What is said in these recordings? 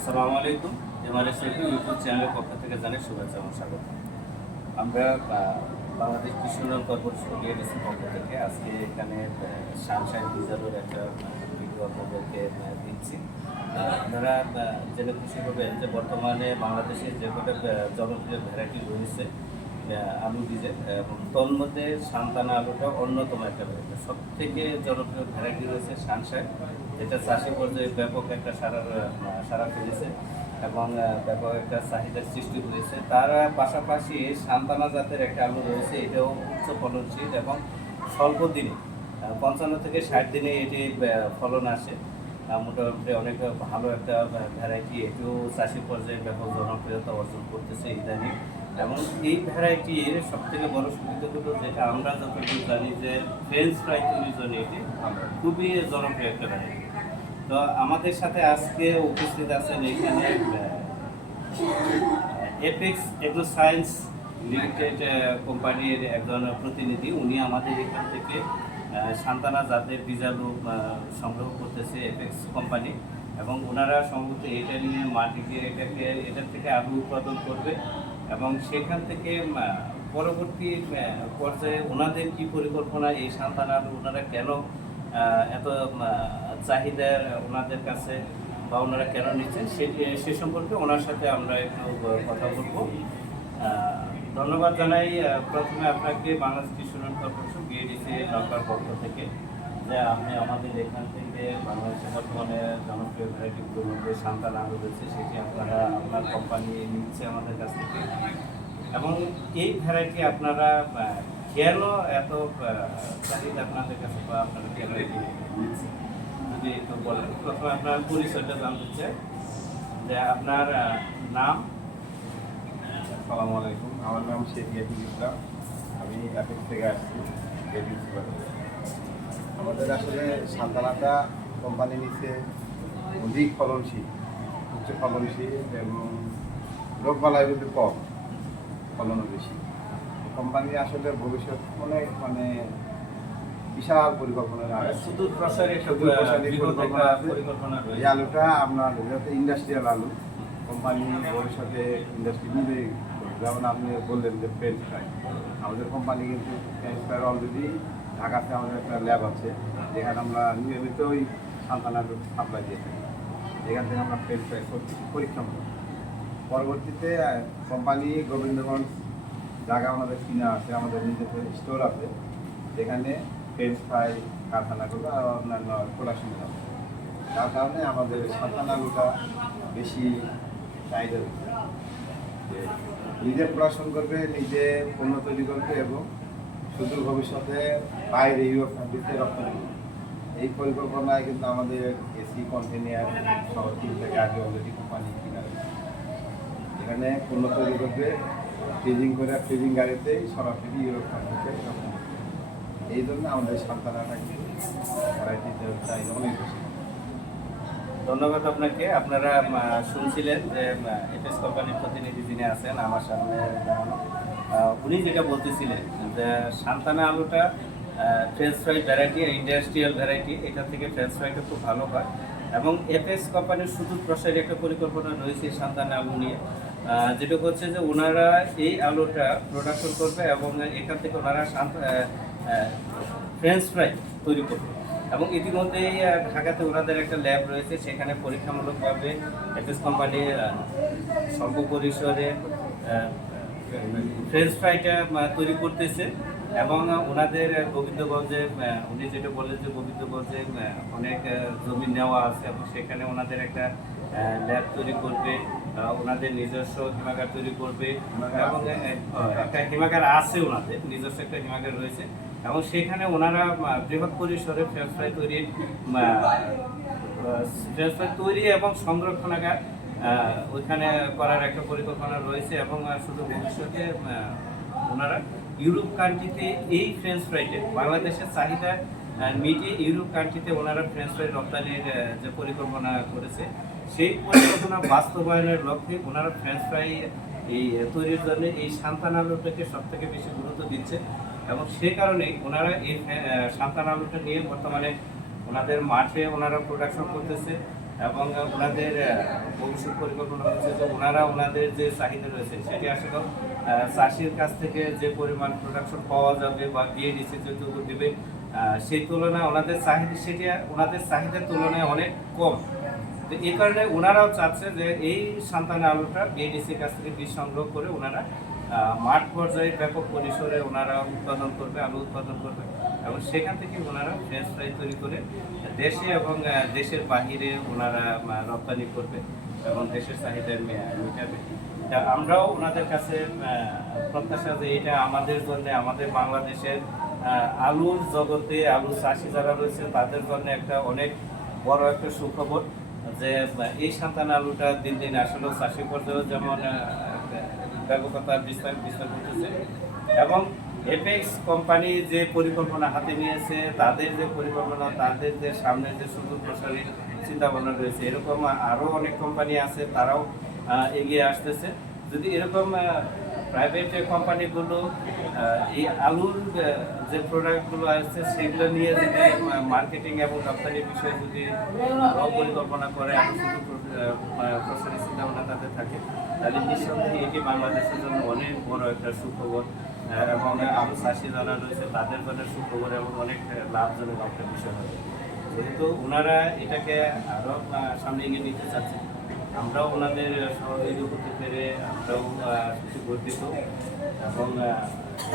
আসসালামু আলাইকুম। Mrs YouTube চ্যানেলের পক্ষ থেকে জানাই শুভেচ্ছা এবং স্বাগত। আমরা বাংলাদেশ কৃষি উন্নয়ন কর্পোরেশন বিএডিসির পক্ষ থেকে আজকে এখানে সানশাইন ডিজালের একটা ভিডিও আপনাদেরকে দিচ্ছি। আপনারা জেনে খুশি হবেন যে বর্তমানে বাংলাদেশে যে কটা জনপ্রিয় ভ্যারাইটি রয়েছে আলু বীজের, এবং তোর মধ্যে সান্তানা আলুটা অন্যতম একটা ভ্যারাইটি। সব থেকে জনপ্রিয় ভ্যারাইটি রয়েছে সানশাইন, যেটা চাষি পর্যায়ে ব্যাপক একটা সারা ফেলেছে এবং ব্যাপক একটা চাহিদার সৃষ্টি হয়েছে। তার পাশাপাশি সান্তানা জাতের একটা আলু রয়েছে, এটাও উচ্চ ফলনশীল এবং স্বল্প দিনে 55 থেকে 60 দিনে এটি ফলন আসে। মোটামুটি অনেক ভালো একটা ভ্যারাইটি, এটিও চাষি পর্যায়ে ব্যাপক জনপ্রিয়তা অর্জন করতেছে ইদানিং। এবং এই ভ্যারাইটির সবথেকে বড় সুবিধা হলো যেটা আমরা যতটুকু জানি যে ফ্রেঞ্চ ফ্রাই তৈরির জন্য এটি খুবই জনপ্রিয় একটা ভ্যারাইটি। তো আমাদের সাথে আজকে উপস্থিত আছেন এখানে এপেক্স এগ্রো সায়েন্স লিমিটেড কোম্পানির একজন প্রতিনিধি। উনি আমাদের এখান থেকে সান্তানা জাতের বীজ আলু সংগ্রহ করতেছে এপেক্স কোম্পানি, এবং ওনারা সম্ভবত এটা নিয়ে মাটিকে এটার থেকে আলু উৎপাদন করবে এবং সেখান থেকে পরবর্তী পর্যায়ে ওনাদের কি পরিকল্পনা, এই সান্তানা আলু ওনারা কেন এত চাহিদার ওনাদের কাছে বা ওনারা কেন নিচ্ছেন সে সম্পর্কে ওনার সাথে আমরা একটু কথা বলবো। ধন্যবাদ জানাই প্রথমে আপনাকে বাংলাদেশ কৃষি উন্নয়ন কর্পোরেশন বিএডিসি নৌকার পক্ষ থেকে, যে আপনি আমাদের এখান থেকে বাংলাদেশের বর্তমানে জনপ্রিয় ভ্যারাইটিগুলোর মধ্যে সান্তানা আলু রয়েছে, সেটি আপনার কোম্পানি নিচ্ছে আমাদের কাছ থেকে। এবং এই ভ্যারাইটি আপনারা কেন এত চাহিদা আপনাদের কাছে, বা আপনারা কেন এটি নিচ্ছেন যদি একটু বলেন। প্রথমে আপনার পরিচয়টা জানতে চাই, যে আপনার নাম। আসসালামু আলাইকুম, আমার নাম শেখ ইয়াকুব ইসলাম, আমি অ্যাপেক্স থেকে আসছি। আমাদের আসলে সান্তানাটা কোম্পানি নিচে অধিক ফলনশীল, উচ্চ ফলনশীল এবং রোগবালাই কিন্তু কম, ফলনও বেশি। কোম্পানি আসলে ভবিষ্যৎ মানে বিশাল পরিকল্পনা আছে। এই আলুটা আপনার ইন্ডাস্ট্রিয়াল আলু, কোম্পানি ভবিষ্যতে ইন্ডাস্ট্রি নিবেই। যেমন আপনি বললেন যে ফ্রেঞ্চ ফ্রাই, আমাদের কোম্পানি কিন্তু ফ্রেঞ্চ ফ্রাই অলরেডি ঢাকাতে আমাদের একটা ল্যাব আছে, যেখানে আমরা নিয়মিত ওই সান্তানা সাপ্লাই দিয়ে থাকি। যেখান থেকে আমরা ফ্রেঞ্চ ফ্রাই পরীক্ষা করি। পরবর্তীতে কোম্পানি গোবিন্দগঞ্জ জায়গা আমাদের কিনা আছে, আমাদের নিজেদের স্টোর আছে, যেখানে ফ্রেঞ্চ ফ্রাই কারখানাগুলো আর অন্যান্য প্রোডাকশন আছে। তার কারণে আমাদের সান্তানা আলুটা বেশি চাহিদা হচ্ছে, যে নিজে প্রোডাকশন করবে, নিজে পণ্য তৈরি করবে এবং সুদূর ভবিষ্যতে বাইরে ইউরোপ কান্ট্রিতে রপ্তানি করবে। এই পরিকল্পনায় কিন্তু আমাদের এসি কন্টেনার সহ 3 থেকে আগে অলরেডি কোম্পানি কিনা রয়েছে, এখানে পণ্য তৈরি করবে, ফ্রিজিং গাড়িতেই সরাসরি ইউরোপ কান্ট্রিতে রপ্তানি করবে। এই জন্য আমাদের সান্তানাটা কিন্তু ভ্যারাইটিতে চাহিদা অনেক বেশি। ধন্যবাদ আপনাকে। আপনারা শুনছিলেন যে এপেক্স কোম্পানির প্রতিনিধি যিনি আছেন আমার সামনে, উনি যেটা বলতেছিলেন যে সান্তানা আলুটা French fry variety, industrial variety, এটা থেকে ফ্রেঞ্চ ফ্রাইটা খুব ভালো হয়। এবং এপেক্স কোম্পানির সুদূর প্রসারী একটা পরিকল্পনা রয়েছে সান্তানা আলু নিয়ে, যেটা হচ্ছে যে ওনারা এই আলুটা প্রোডাকশন করবে এবং এখান থেকে ওনারা ফ্রেঞ্চ ফ্রাই তৈরি করবে। এবং ইতিমধ্যেই ঢাকাতে ওনাদের একটা ল্যাব রয়েছে, সেখানে পরীক্ষামূলকভাবে এপেক্স কোম্পানি স্বল্প পরিসরে ফ্রেঞ্চ ফ্রাইটা তৈরি করতেছে। এবং ওনাদের গোবিন্দগঞ্জে, উনি যেটা বললেন যে গোবিন্দগঞ্জে অনেক জমি নেওয়া আছে এবং সেখানে ওনাদের একটা ল্যাব তৈরি করবে, ওনাদের নিজস্ব হিমাগার তৈরি করবে এবং একটা হিমাগার আছে, ওনাদের নিজস্ব একটা হিমাগার রয়েছে এবং সেখানে ওনারা বৃহৎ পরিসরে ফ্রেঞ্চ ফ্রাই তৈরি এবং সংরক্ষণাগার ওইখানে করার একটা পরিকল্পনা রয়েছে। এবং শুধু ভবিষ্যতে ওনারা ইউরোপ কান্ট্রিতে এই ফ্রেঞ্চ ফ্রাইতে বাংলাদেশের চাহিদা মিটিয়ে ইউরোপ কান্ট্রিতে ওনারা ফ্রেঞ্চ ফ্রাই রপ্তানির যে পরিকল্পনা করেছে, সেই পরিকল্পনা বাস্তবায়নের লক্ষ্যে ওনারা ফ্রেঞ্চ ফ্রাই এই তৈরির জন্য এই সান্তানা আলুটাকে সবথেকে বেশি গুরুত্ব দিচ্ছে। এবং সে কারণেই ওনারা এই সান্তানা আলুটা নিয়ে বর্তমানে ওনাদের মাঠে ওনারা প্রোডাকশন করতেছে এবং ওনাদের ভবিষ্যৎ পরিকল্পনা হচ্ছে যে ওনাদের যে চাহিদা রয়েছে সেটি আসলে চাষির কাছ থেকে যে পরিমাণ প্রোডাকশন পাওয়া যাবে বা বিএডিসি যতটুকু দেবে সেই তুলনায় ওনাদের চাহিদার তুলনায় অনেক কম। তো এই কারণে ওনারাও চাচ্ছে যে এই সান্তানা আলুটা বিএডিসির কাছ থেকে বীজ সংগ্রহ করে ওনারা মাঠ পর্যায়ে ব্যাপক পরিসরে ওনারা উৎপাদন করবে, আলু উৎপাদন করবে এবং সেখান থেকে ওনারা ফ্রেঞ্চ ফ্রাই তৈরি করে দেশে এবং দেশের বাহিরে ওনারা রপ্তানি করবে এবং দেশের চাহিদা মেটাবে। তা আমরাও ওনাদের কাছে প্রত্যাশা যে এটা আমাদের জন্য, আমাদের বাংলাদেশের আলুর জগতে আলু চাষি যারা রয়েছে তাদের জন্য একটা অনেক বড় একটা সুখবর যে এই সান্তানা আলুটা দিন দিন আসলে চাষি পর্যায়ে যেমন ব্যাপকতা বিস্তার করতেছে এবং এপেক্স কোম্পানি যে পরিকল্পনা হাতে নিয়েছে, তাদের যে পরিকল্পনা, তাদের যে সামনের যে সুদূর প্রসারী চিন্তাভাবনা রয়েছে, এরকম আরও অনেক কোম্পানি আছে, তারাও এগিয়ে আসতেছে। যদি এরকম প্রাইভেট যে কোম্পানিগুলো এই আলুর যে প্রোডাক্টগুলো আসছে সেগুলো নিয়ে যদি মার্কেটিং এবং রপ্তানির বিষয়ে যদি আরও পরিকল্পনা করে, আরও প্রসারী চিন্তাভাবনা তাদের থাকে, তাহলে নিঃসন্দেহে এটি বাংলাদেশের জন্য অনেক বড় একটা সুখবর এবং আলু চাষি যারা রয়েছে তাদের জন্য সুখবর এবং অনেক লাভজনক একটা বিষয় হবে। যেহেতু ওনারা এটাকে আরও সামনে এগিয়ে নিতে চাচ্ছে, আমরাও ওনাদের সহযোগী হতে পেরে আমরাও কিছু গর্বিত এবং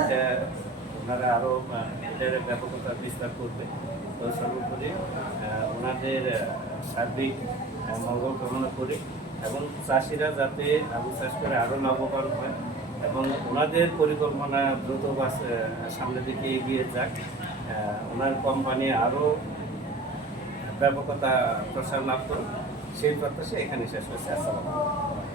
এটা ওনারা আরও এটার ব্যাপকতা বিস্তার করবে। তো সর্বোপরি ওনাদের সার্বিক মঙ্গল কামনা করি এবং চাষিরা যাতে আলু চাষ করে আরও লাভবান হয় এবং ওনাদের পরিকল্পনা দ্রুত সামনের দিকে এগিয়ে যাক, ওনার কোম্পানি আরও ব্যাপকতা প্রসার লাভ করুক, সেই প্রত্যাশা এখানে শেষ হয়েছে। আসসালামু আলাইকুম।